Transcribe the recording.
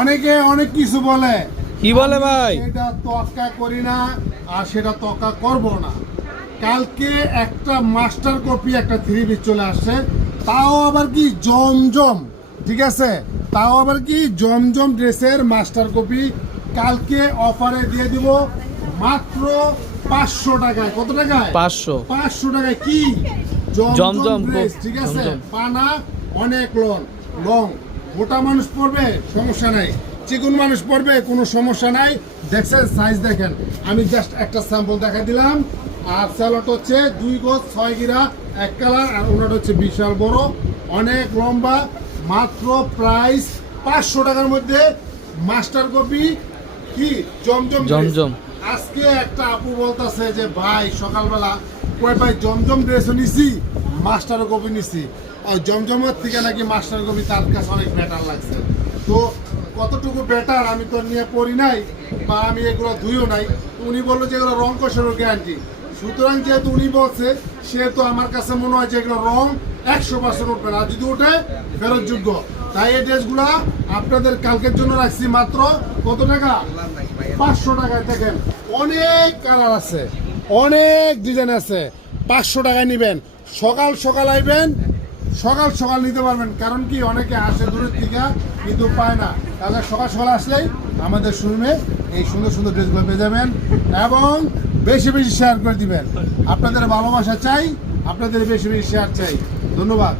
অনেকে অনেক কিছু বলে, কি বলে ভাই? এটা তোয়াক্কা করি না আর সেটা তোয়াক্কা করব না। কালকে একটা মাস্টার কপি একটা 3 পিস চলে আসছে, তাও আবার কি জমজম, ঠিক আছে, তাও আবার কি জমজম ড্রেসের মাস্টার কপি কালকে অফারে দিয়ে দিব মাত্র 500 টাকায়। কত টাকায়? 500 টাকায়। কি জমজম ড্রেস, ঠিক আছে, পানা অনেক লং। মোটা মানুষ পরবে সমস্যা নাই, চিকন মানুষ পরবে কোনো সমস্যা নাই। দেখছেন সাইজ দেখেন, আমি জাস্ট একটা স্যাম্পল দেখা দিলাম। আর স্যালোট হচ্ছে 2 গজ 6 গিরা এক কালার, আর ওনাটা হচ্ছে বিশাল বড়, অনেক লম্বা। মাত্র প্রাইস 500 টাকার মধ্যে মাস্টার কপি কি জমজম। আজকে একটা আপু বলতেছে যে ভাই সকালবেলা কয় ভাই জমজম ড্রেসও নিছি, মাস্টার কপি নিছি, জমজমের থেকে নাকি মাস্টার কপি তার কাছে অনেক বেটার লাগছে। তো কতটুকু বেটার আমি তো নিয়ে পড়ি নাই বা আমি এগুলো ধুইও নাই। উনি বললো যে এগুলো রং কষানোর গ্যারান্টি, সুতরাং যেহেতু উনি বলছে সেহেতু আমার কাছে মনে হয় যে এগুলো রং 100% উঠবে না, যদি উঠে ফেরত যোগ্য। তাই এই ড্রেসগুলা আপনাদের কালকের জন্য রাখছি মাত্র কত টাকা? 500 টাকায়। দেখেন অনেক কালার আছে, অনেক ডিজাইন আছে। 500 টাকায় নেবেন, সকাল আইবেন, সকাল নিতে পারবেন। কারণ কি অনেকে আসে দূরের থেকে কিন্তু পায় না, তাহলে সকাল আসলেই আমাদের শোরুমে এই সুন্দর ড্রেসগুলো পেয়ে যাবেন। এবং বেশি শেয়ার করে দিবেন। আপনাদের ভালোবাসা চাই, আপনাদের বেশি শেয়ার চাই। ধন্যবাদ।